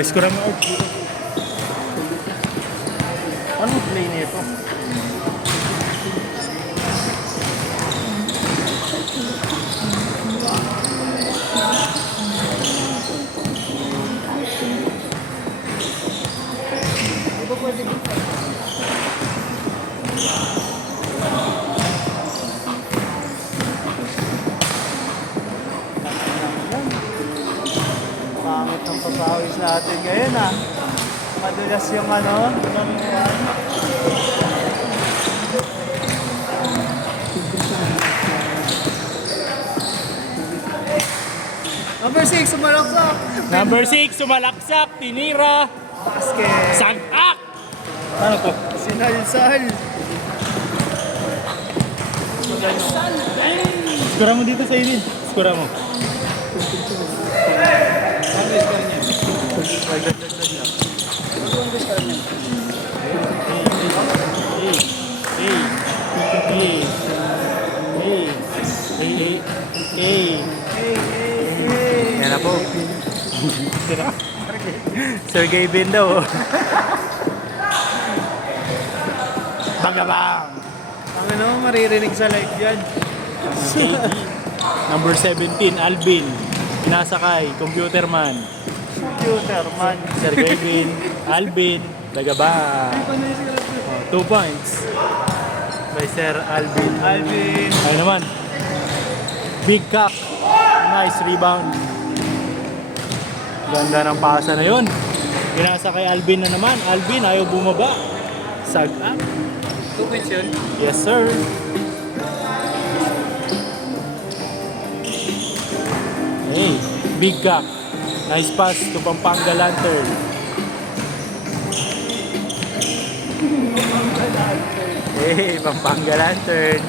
Escura mo out. Anong play nito? Pangit ng papawis natin ngayon ah. Madulas yung ano, Number 6, sumalaksak. Number 6, sumalaksak, tinira, Basket. sagak! Ano to? Sinalsal. Escura mo dito sa ilin. Escura mo. Yan na po. Tira. Sergey Bin daw. Bagabang. Ang ano, maririnig sa live yan. Number 17, Alvin. Pinasakay, computer man. Computer man. Sergey Bin, Alvin, Dagabang. 2 points. By Sir Alvin. Alvin. Ano naman? Big cock. Nice rebound. Ganda ng pasa na yun. Pinasa kay Alvin na naman. Alvin ayaw bumaba. Sag up. 2 points yun. Yes sir. Hey, big cock. Nice pass to Pampanga Lantern. Hey, Pampanga Lantern.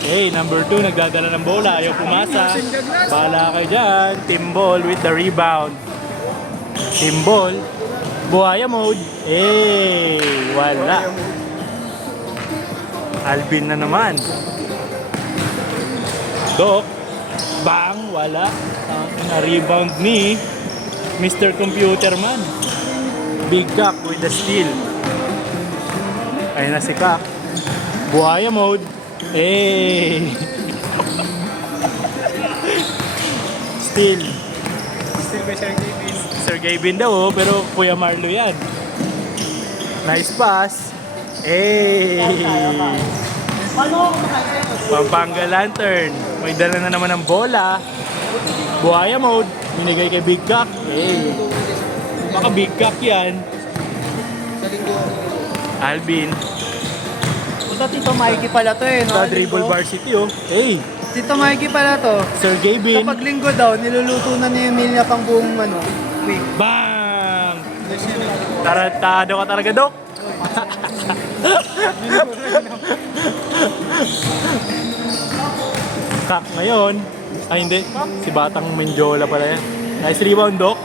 Hey, number 2 nagdadala ng bola. Ayaw pumasa. Bahala kayo dyan. Timbol with the rebound. Timbol. Buhaya mode. Eh, wala. Alvin na naman. Dok. Bang, wala. Na-rebound ni Mr. Computer Man. Big Cock with the steal. Ayun na si Cock. Buhaya mode. Eh. Still. Still by Sergey Bin. Sergey Bin daw, oh, pero Kuya Marlo yan. Nice pass. Eh. Pampanga Lantern. May dala na naman ng bola. Buhaya mode. Binigay kay Big Cock. Eh. Baka Big Cock yan. Alvin. Ito, Tito Mikey pala to eh. Sa dribble varsity, oh. Hey, Tito Mikey pala to. Sergey Bin. Kapag linggo daw, niluluto na ni Emilia pang buong week. Bang! Tarantado ka talaga, Dok. Kak ngayon. Ay, hindi. Si Batang Menjola pala yan. Nice rebound, Dok.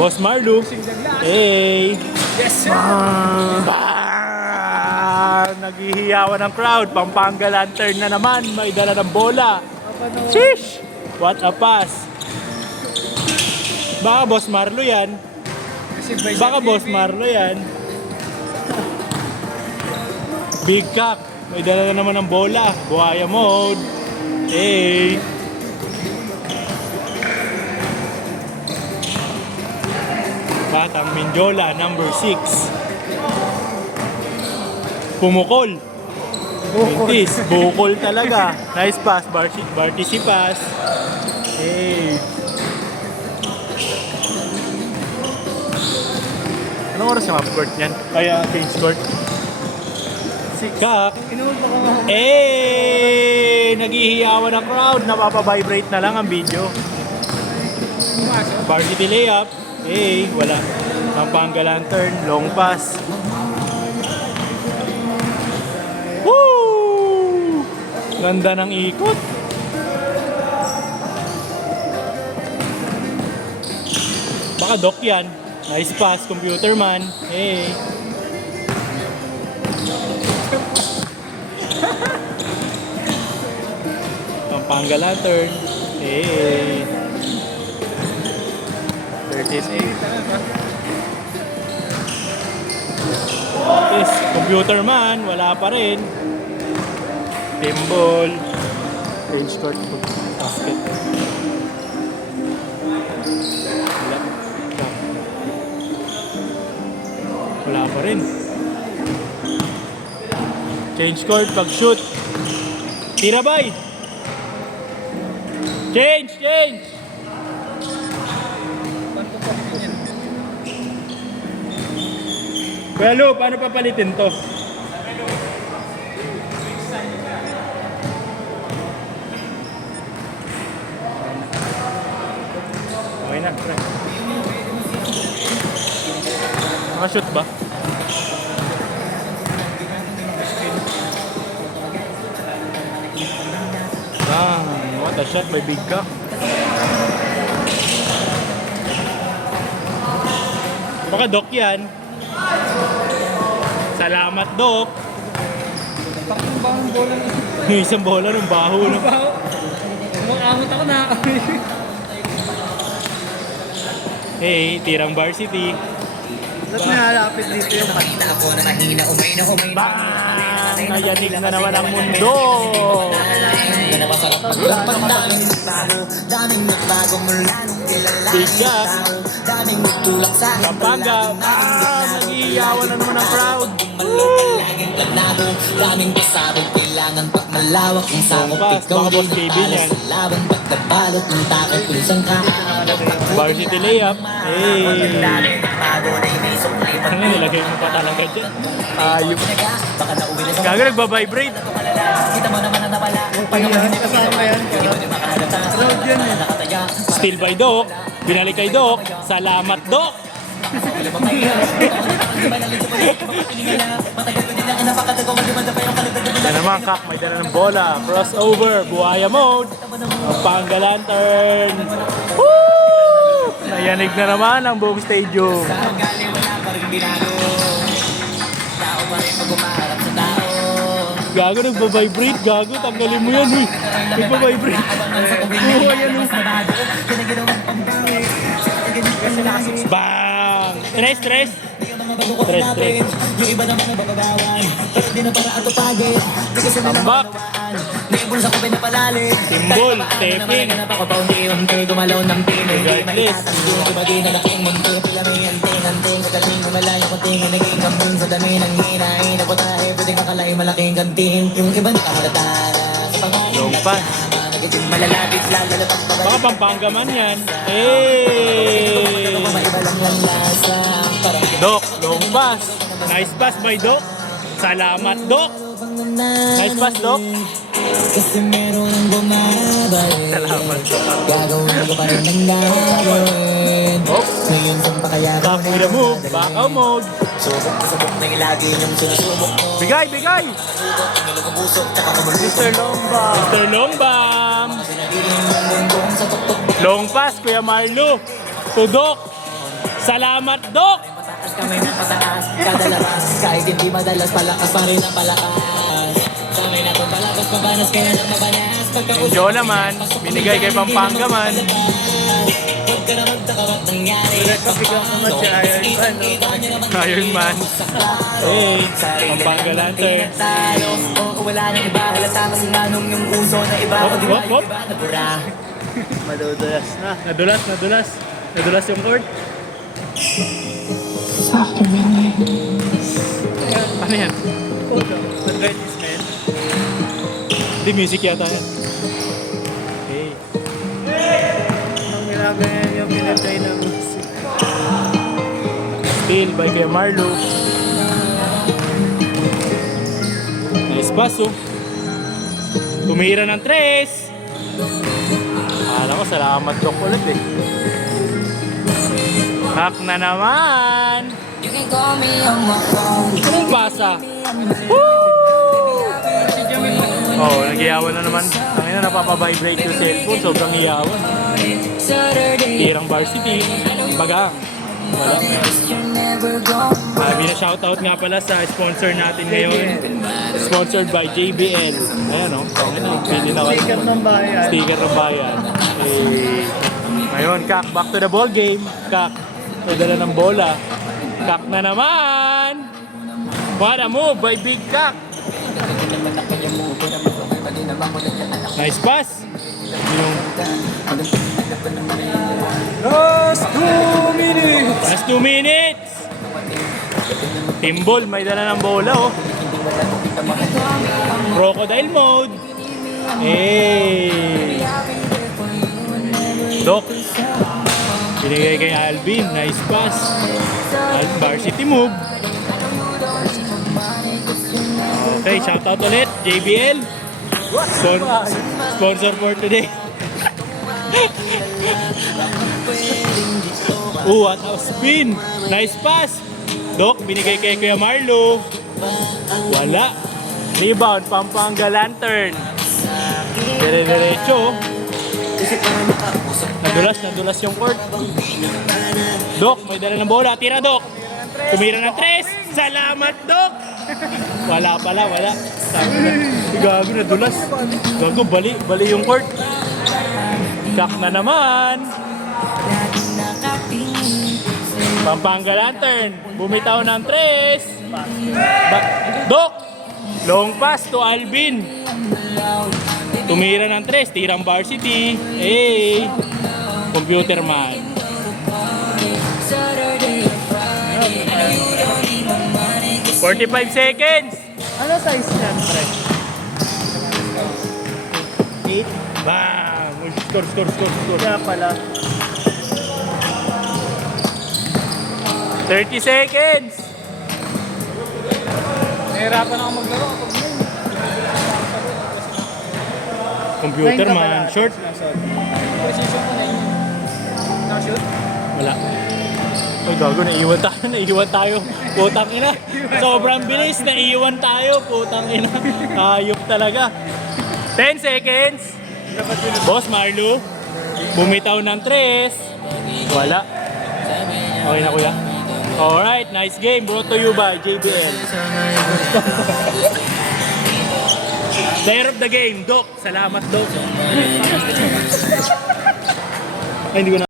Boss Marlo. Hey! Yes, sir. Bang! Naghihiyawan ng crowd. Pampanga Lantern na naman. May dala ng bola. Sheesh! What a pass. Baka Boss Marlo yan. Baka Boss Marlo yan. Big Cock. May dala na naman ng bola. Buhaya mode. Hey! Batang Menjola, number 6. Pumukol. Buntis, bukol talaga. Nice pass, Bartisi pass. Hey. Anong oras yung half-court niyan? Kaya change court. Kak. Inuul pa ka. Eh, naghihiyawan ang crowd. Napapabibrate na lang ang video. Varsity layup. Eh, wala. Pampanga Lantern, long pass. Woo! Ganda ng ikot. Baka Doc yan. Nice pass, computer man. Eh. Pampanga Lantern. Eh. 13.8. Yes, computer man, wala pa rin. Team ball. Range court. Basket. Wala pa rin. Change court pag shoot. Tira bay. Change. Well, paano papalitin to? Okay na, try. Nakashoot ba? What a shot by Big Cock. Baka Doc yan. Salamat, Doc. Bakit ba ang bola na? Yung isang bola ng baho. No? Umangamot ako na. Hey, tirang varsity. Ba't nalalapit dito yung Bang! Nayanig na naman ang mundo. Bigas. Pampanga. Nag-iiyawan na naman ang crowd. Daming pasabog, kailangan pag malawak ang sakop. Ikaw Boss din KB ang yan. sa laban, pagkabalot ng takot kung saan ka. Varsity layup. Hey. Ano nilagay mo pa talaga dyan? Ayup. Gaga nagbabibrate. kasama yan. Road yan eh. Still by Doc. Binalik kay Doc. Salamat, Doc. Yan naman, Kak. May dala ng bola. Crossover. Buhaya mode. Pampanga Lantern. Woo! Nayanig na naman ang buong stadium. Gago, nagbabibrate. Gago, tanggalin mo yan eh. Nagbabibrate. Buhay yan eh. Bang! Stress, stress. Stress. Tambak. Timbol, taping. Regardless. Lompas. Baka Pampanga man yan. Hey! Doc, lompas. Nice pass by Doc. Salamat, Doc. Nice pass, Doc. Kasi merong bumabalik. Salamat. Gagawin ko pa rin ang gagawin. Ngayon kung pa kaya Back with the move. Back out mode. Subok na yung lagi niyong sinusubok mo. Bigay, bigay. Nilugubusok, tsaka kumulubok. Mr. Lomba. Mr. Longbam. Sinabihin yung bumbong sa tuktok. Long pass, Kuya Marlo. To Doc. Salamat, Doc. Pataas kami ng pataas, kada labas. Kahit hindi madalas, palakas pa rin ang palakas. Kami na kung palakas, mabanas kaya nang mabanas. Yung Joe naman, binigay kay Pampanga man. Huwag ka na magtaka ba't nangyari. Biglang naman si Iron Man. Iron Man. Hey, Pampanga Lantern. Talo, oo, wala nang iba. Halata kasi nanong yung uso na iba. Hop, O di ba hop, hop. yung iba nabura. Madudulas na. Nadulas. Nadulas yung court. Ano yan? Advertisement. Hindi, music yata yan. Hey. Ang ginagawa yung pinatay na music. Steal by Kuya Marlo. Nice pass, oh. Tumira ng tres. Alam ko, salamat Doc ulit eh. Hack na naman. You can call me on my phone. Anong pasa? Woo! Oh, nag-iyawan na naman. Ang ina, napapabibrate yung cellphone. Sobrang iyawan. Tirang varsity. Baga. Wala. Shoutout nga pala sa sponsor natin ngayon. Sponsored by JBL. Ayan o. Pili na Sticker ng bayan. Sticker ng bayan. Eh, Ngayon, Kak, back to the ball game. Kak, may dala ng bola. Kak na naman. What a move by Big Kak. Nice pass. Yung Last 2 minutes! last 2 minutes. Timbol, may dala ng bola, oh. Crocodile mode. Hey. Doc. Binigay kay Alvin. Nice pass. Varsity move. Okay, shoutout ulit. JBL. Sponsor for today. What a spin. Nice pass. Doc, binigay kay Kuya Marlo. Wala. Rebound, Pampanga Lantern. Dire-diretso. Nadulas yung court. Doc, may dala ng bola. Tira, Doc. Tumira ng 3. Salamat, Doc. Wala pala, wala. Sabi na. Gago, nadulas. Gago, bali yung court. Kak na naman. Pampanga Lantern. Bumitaw ng 3. Doc. Long pass to Alvin. Tumira ng 3. Tirang varsity. Hey. Computer man. "45 seconds." Ano size niyan, pre? 8? Bam! Score. Kaya pala. 30 seconds. Nahirapan ako maglaro kapag yun. Computer man. Short. Position mo na yun. Nakashoot? Wala. Ay, gago. Naiiwan tayo. Putang ina. Sobrang bilis. Naiiwan tayo. Putang ina. Ayop talaga. 10 seconds. Boss Marlo. Bumitaw ng 3. Wala. Okay na, kuya. Alright, nice game. Brought to you by JBL. Player of the game, Doc. Salamat, Doc. Ay, hindi ko na